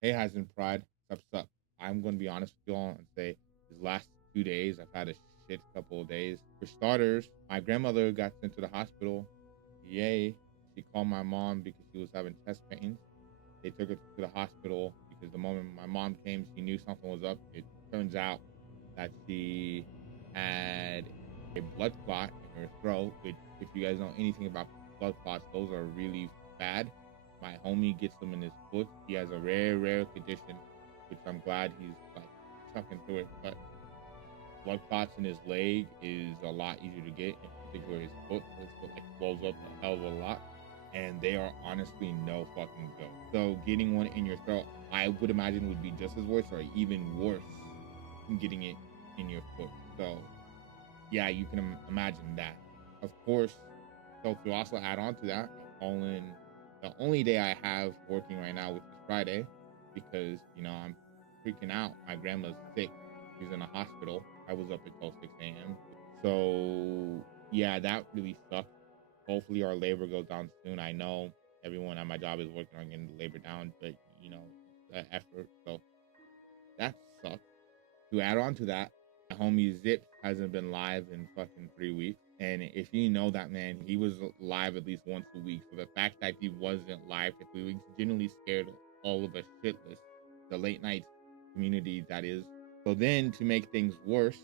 Hey, Hisenpride, what's up? I'm going to be honest with y'all and say these last 2 days, I've had a shit couple of days. For starters, my grandmother got sent to the hospital. Yay. She called my mom because she was having chest pains. They took her to the hospital because the moment my mom came, she knew something was up. It turns out that she had a blood clot in her throat, which, if you guys know anything about blood clots, those are really bad. My homie gets them in his foot. He has a rare condition, which I'm glad he's like chucking through it. But blood clots in his leg is a lot easier to get, in particular his foot. His foot like swells up a hell of a lot, and they are honestly no fucking joke. So getting one in your throat, I would imagine, would be just as worse or even worse than getting it in your foot. So yeah, you can imagine that. Of course, so to also add on to that, I call in the only day I have working right now, which is Friday, because I'm freaking out. My grandma's sick. She's in a hospital. I was up until 6 a.m. So yeah, that really sucked. Hopefully our labor goes down soon. I know everyone at my job is working on getting the labor down, but the effort. So that sucks. To add on to that, my homie Zips hasn't been live in fucking 3 weeks. And if you know that man, he was live at least once a week. So the fact that he wasn't live for 3 weeks genuinely scared all of us shitless. The late night community, that is. So then to make things worse,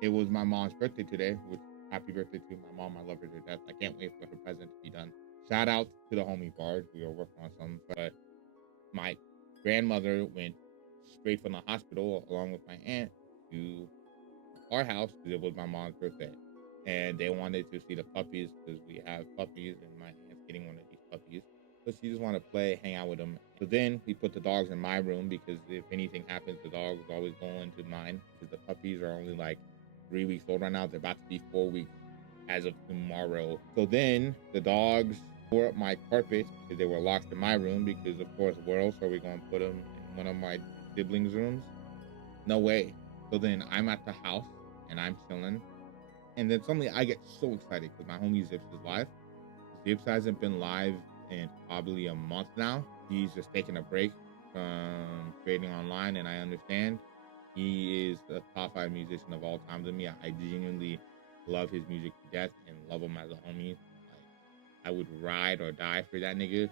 it was my mom's birthday today, which happy birthday to my mom. I love her to death. I can't wait for her present to be done. Shout out to the homie Bard. We are working on something. But my grandmother went straight from the hospital along with my aunt to our house because it was my mom's birthday. And they wanted to see the puppies because we have puppies and my aunt's getting one of these puppies. So she just wanted to play, hang out with them. So then we put the dogs in my room because if anything happens, the dogs always go into mine because the puppies are only like 3 weeks old right now. They're about to be 4 weeks as of tomorrow. So then the dogs tore up my carpet because they were locked in my room because, of course, where else are we going to put them? In one of my siblings' rooms? No way. So then I'm at the house and I'm chilling. And then suddenly I get so excited because my homie Zips is live. Zips hasn't been live in probably a month now. He's just taking a break from creating online, and I understand. He is a top 5 musician of all time to me. I genuinely love his music to death and love him as a homie. Like, I would ride or die for that nigga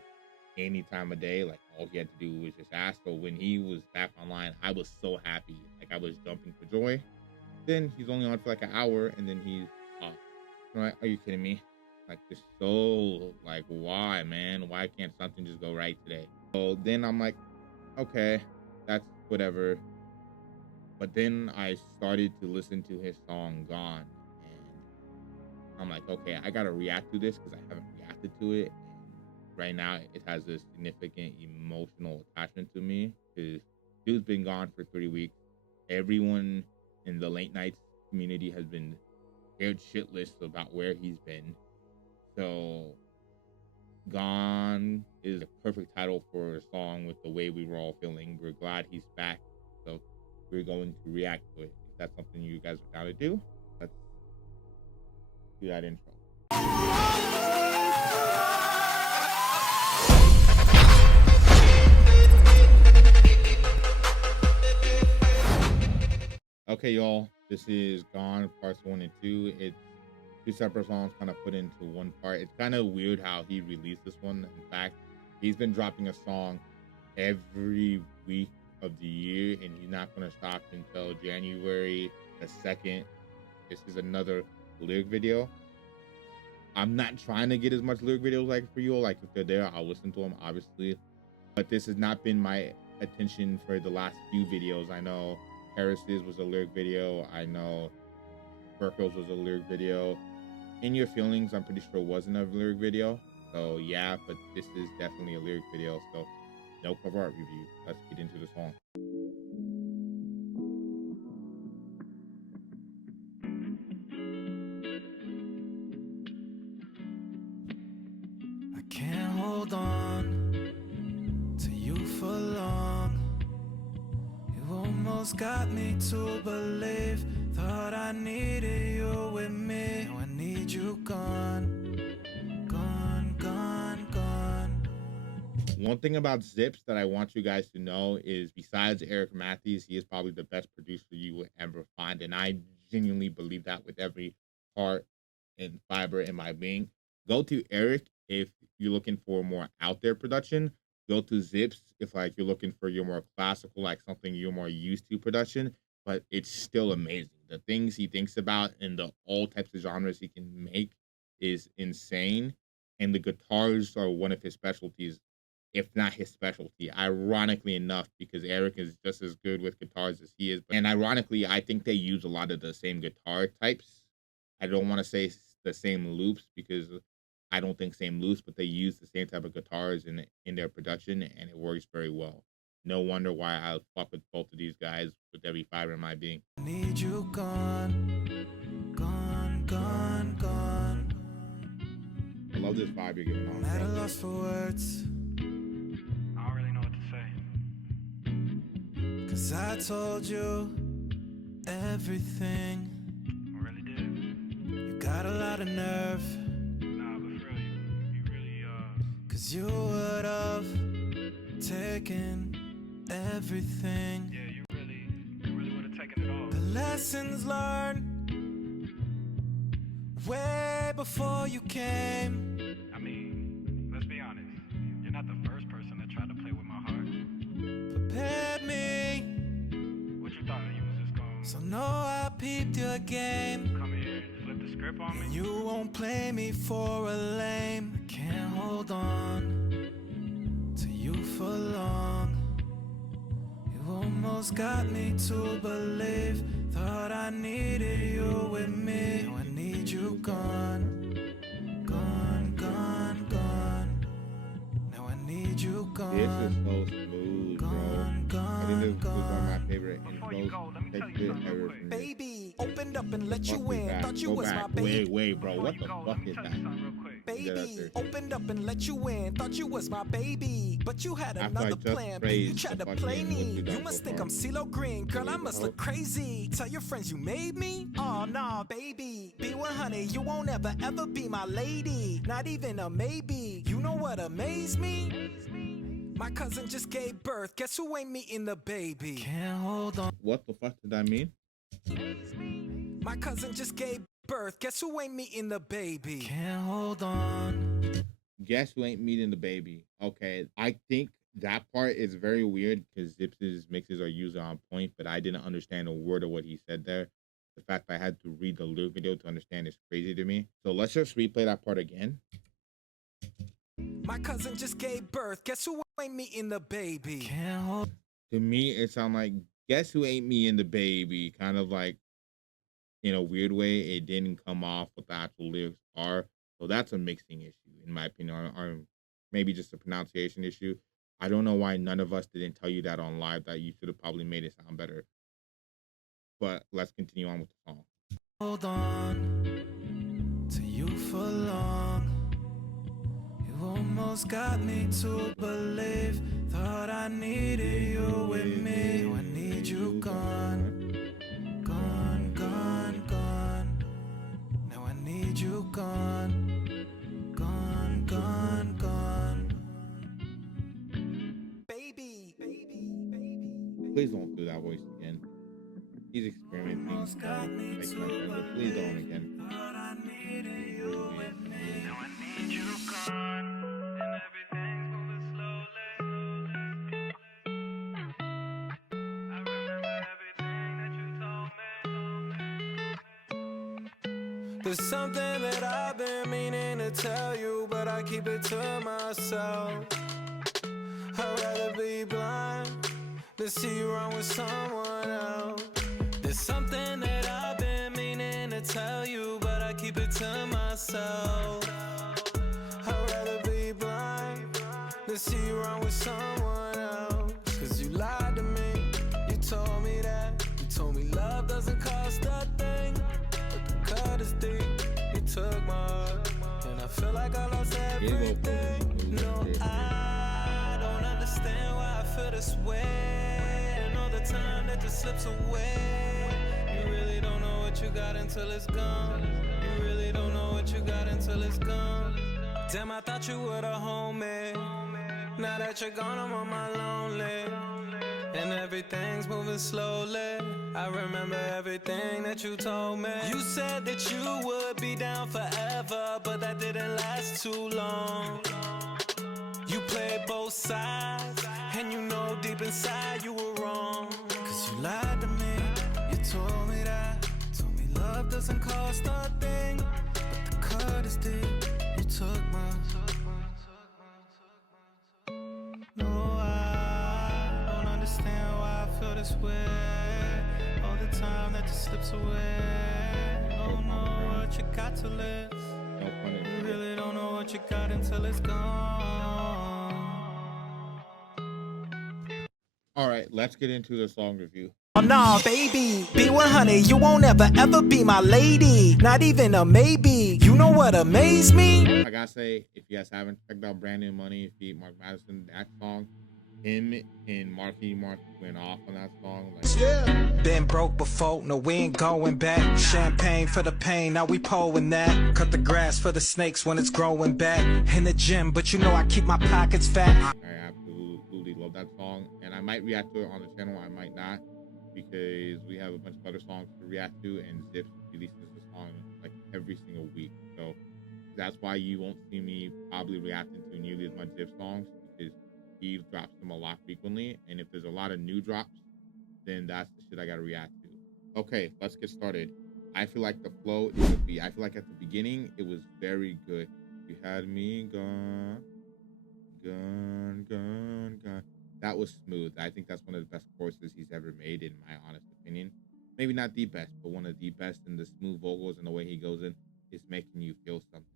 any time of day. Like, all he had to do was just ask. So when he was back online, I was so happy. Like, I was jumping for joy. Then he's only on for like an hour, and then he's off. Right? Are you kidding me? Like, just so, like, why, man? Why can't something just go right today? So then I'm like, okay, that's whatever. But then I started to listen to his song Gone, and I'm like, okay, I gotta react to this because I haven't reacted to it. And right now, it has a significant emotional attachment to me because dude's been gone for 3 weeks. Everyone in the late nights community has been scared shitless about where he's been. So Gone is a perfect title for a song with the way we were all feeling. We're glad he's back. So we're going to react to it. If that's something you guys are down to do, let's do that intro. Okay, y'all. This is Gone Parts 1 and 2. It's two separate songs kind of put into one part. It's kind of weird how he released this one. In fact, he's been dropping a song every week of the year, and he's not going to stop until January the 2nd. This is another lyric video. I'm not trying to get as much lyric videos like for you all. Like, if they're there, I'll listen to them, obviously. But this has not been my attention for the last few videos. I know Harris's was a lyric video. I know Burkle's was a lyric video. In Your Feelings, I'm pretty sure wasn't a lyric video. So yeah, but this is definitely a lyric video. So no cover art review. Let's get into the song. I can't hold on to you for long. You almost got me to believe. Thought I needed you with me. Now I need you gone, gone, gone, gone. One thing about Zips that I want you guys to know is besides Eric Matthews, he is probably the best producer you will ever find. And I genuinely believe that with every heart and fiber in my being. Go to Eric if you're looking for more out there production. Go to Zips if like you're looking for your more classical, like something you're more used to production. But it's still amazing. The things he thinks about and the all types of genres he can make is insane. And the guitars are one of his specialties, if not his specialty. Ironically enough, because Eric is just as good with guitars as he is. And ironically, I think they use a lot of the same guitar types. I don't want to say the same loops because I don't think same loops, but they use the same type of guitars in their production, and it works very well. No wonder why I fuck with both of these guys with every fiber in my being. Need you gone, gone, gone, gone. I love this vibe you're giving on. I'm at a loss for words. I don't really know what to say. 'Cause I told you everything. I really did. You got a lot of nerve. Nah, but for real, you really, 'Cause you would have taken everything. yeah, you really would have taken it all. The lessons learned way before you came. I mean, let's be honest. You're not the first person that tried to play with my heart. Prepared me, What you thought? You was just gonna so no, I peeped your game. come here and flip the script on me? You won't play me for a lame. I can't hold on to you for long. You almost got me to believe. Thought I needed you with me. Now I need you gone, gone, gone, gone. Now I need you gone. This is so smooth, bro. I think this was one of my favorite Before you go, let me tell you intros something real ever quick. from me. Baby, opened up and let Fuck you me in. back. Thought you Go was back. my baby. Wait, bro. Before What you the go, fuck let me is tell that? you something real quick. Baby, opened up and let you in. Thought you was my baby, but you had After I another just plan. Baby, you praised tried the to play fucking me. what you done You must so think far. I'm CeeLo Green, girl. I What must the look crazy. Tell your friends you made me. Oh nah, baby, be 100. You won't ever be my lady. Not even a maybe. You know what amazed me? My cousin just gave birth. Guess who ain't meeting the baby? Can't hold on. What the fuck did that mean? My cousin just gave birth. Guess who ain't meeting the baby? Can't hold on. Guess who ain't meeting the baby? Okay, I think that part is very weird because Zips' mixes are usually on point, but I didn't understand a word of what he said there. The fact I had to read the lyric video to understand is crazy to me. So let's just replay that part again. My cousin just gave birth. Guess who ain't meeting the baby? Can't hold. To me, it sounded like guess who ain't me and the baby, kind of like in a weird way. It didn't come off what the actual lyrics are, so that's a mixing issue in my opinion, or maybe just a pronunciation issue. I don't know why none of us didn't tell you that on live that you should have probably made it sound better. But let's continue on with the song. Hold on to you for long. You almost got me to believe. Thought I needed you with me. Now I need you gone, gone, gone, gone. Now I need you gone, gone, gone, gone. Baby, baby, baby. Please don't do that voice again. He's experimenting. Makes sense, but please don't again. Thought I needed you with me. Now I need you gone, and everything's moving slowly. I remember everything that you told me. There's something that I've been meaning to tell you, but I keep it to myself. I'd rather be blind than see you wrong with someone else. There's something that I've been meaning to tell you, but I keep it to myself. I'd rather be blind than see you wrong with someone else. 'Cause you lied to me, you told me that. You told me love doesn't cost a thing, but the cut is deep. You took my heart, and I feel like I lost everything. No, I don't understand why I feel this way, and all the time that just slips away. You really don't know what you got until it's gone. You really don't know what you got until it's gone. Damn, I thought you were the homie. Now that you're gone, I'm on my lonely. And everything's moving slowly. I remember everything that you told me. You said that you would be down forever, but that didn't last too long. You played both sides, and you know deep inside you were wrong. Cause you lied to me, you told me that. Told me love doesn't cost a thing, but the cut is deep. You took my. No, I don't understand why I feel this way. All the time that just slips away. Don't know what you got till it's. You really don't know what you got until it's gone. All right, let's get into the song review. Oh no, baby, be 100, you won't ever be my lady. Not even a maybe. You know what amazed me? I gotta say, if you guys haven't checked out Brandon Money, feat Mark Madison, that song, him and Marky Mark went off on that song. Like, Been broke before, no we ain't going back. Champagne for the pain, now we pulling that. Cut the grass for the snakes when it's growing back. In the gym, but you know I keep my pockets fat. I absolutely love that song, and I might react to it on the channel, I might not, because we have a bunch of other songs to react to, and Zips releases the song like every single week. So that's why you won't see me probably reacting to nearly as much Zips songs, because he drops them a lot frequently, and if there's a lot of new drops, then that's the shit I gotta react to. Okay, let's get started. I feel like the flow is a beat. I feel like at the beginning it was very good. You had me gone. That was smooth. I think that's one of the best choruses he's ever made, in my honest opinion. Maybe not the best, but one of the best. And the smooth vocals and the way he goes in is making you feel something.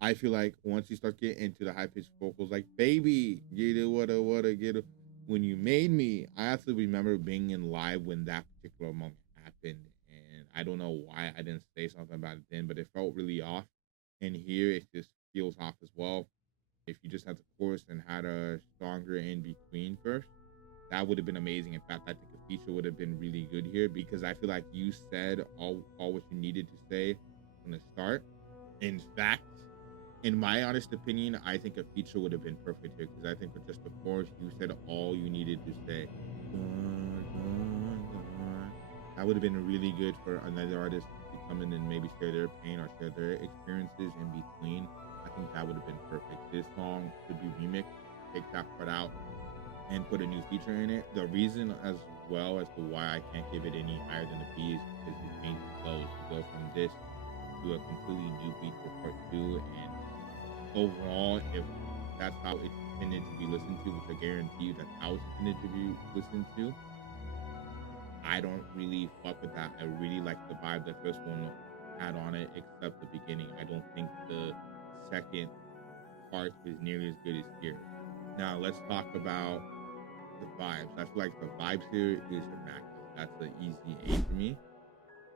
I feel like once you start getting into the high-pitched vocals, like "Baby, get it, what, get it," when you made me, I actually remember being in live when that particular moment happened, and I don't know why I didn't say something about it then, but it felt really off. And here it just feels off as well. If you just had the chorus and had a stronger in between first, that would have been amazing. In fact, I think a feature would have been really good here, because I feel like you said all what you needed to say from the start. In fact, in my honest opinion, I think a feature would have been perfect here, because I think with just the chorus, you said all you needed to say. That would have been really good for another artist to come in and maybe share their pain or share their experiences in between. I think that would have been perfect. This song could be remixed, take that part out, and put a new feature in it. The reason as well as to why I can't give it any higher than a B is because it changes flows to go from this to a completely new beat for part 2. And overall, if that's how it's intended to be listened to, which I guarantee you that's how it's intended to be listened to, I don't really fuck with that. I really like the vibe the first one had on it, except the beginning. I don't think the second part is nearly as good as here. Now let's talk about the vibes. I feel like the vibes here is immaculate. That's an easy A for me.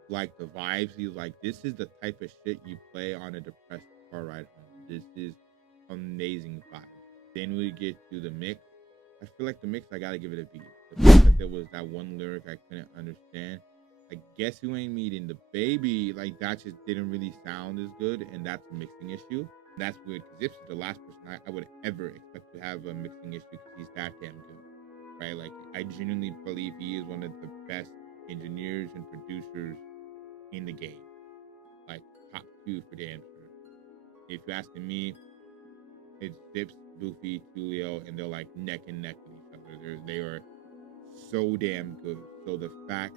Like the vibes, he's like, this is the type of shit you play on a depressed car ride home. This is amazing vibes. Then we get to the mix. I feel like the mix, I gotta give it a B. The fact that there was that one lyric I couldn't understand. I guess you ain't meeting the baby. Like that just didn't really sound as good, and that's a mixing issue. That's weird, because Zips is the last person I would ever expect to have a mixing issue, because he's that damn good, right? Like, I genuinely believe he is one of the best engineers and producers in the game. Like, top 2 for damn sure. If you're asking me, it's Zips, Goofy, Tulio, and they're like neck and neck with each other. They are so damn good. So the fact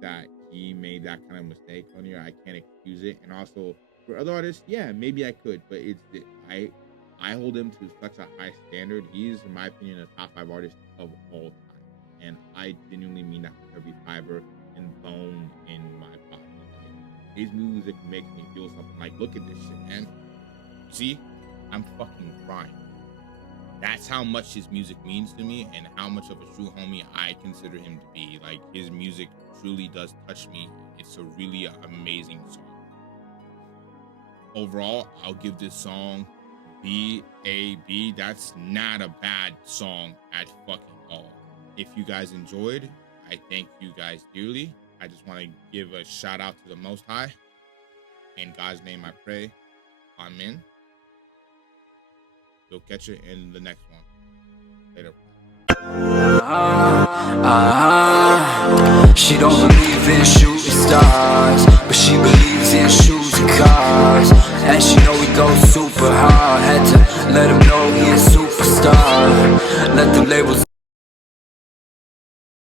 that he made that kind of mistake on here, I can't excuse it. And also, for other artists, yeah, maybe I could, but I hold him to such a high standard. He's, in my opinion, a top 5 artist of all time, and I genuinely mean that with every fiber and bone in my body. Like, his music makes me feel something. Like, look at this shit, man. See, I'm fucking crying. That's how much his music means to me, and how much of a true homie I consider him to be. Like, his music truly does touch me. It's a really amazing song. Overall, I'll give this song B. That's not a bad song at fucking all. If you guys enjoyed, I thank you guys dearly. I just want to give a shout out to the Most High. In God's name I pray. Amen. We'll catch you in the next one. She don't believe in shooting stars, but she believes in shoes and cars.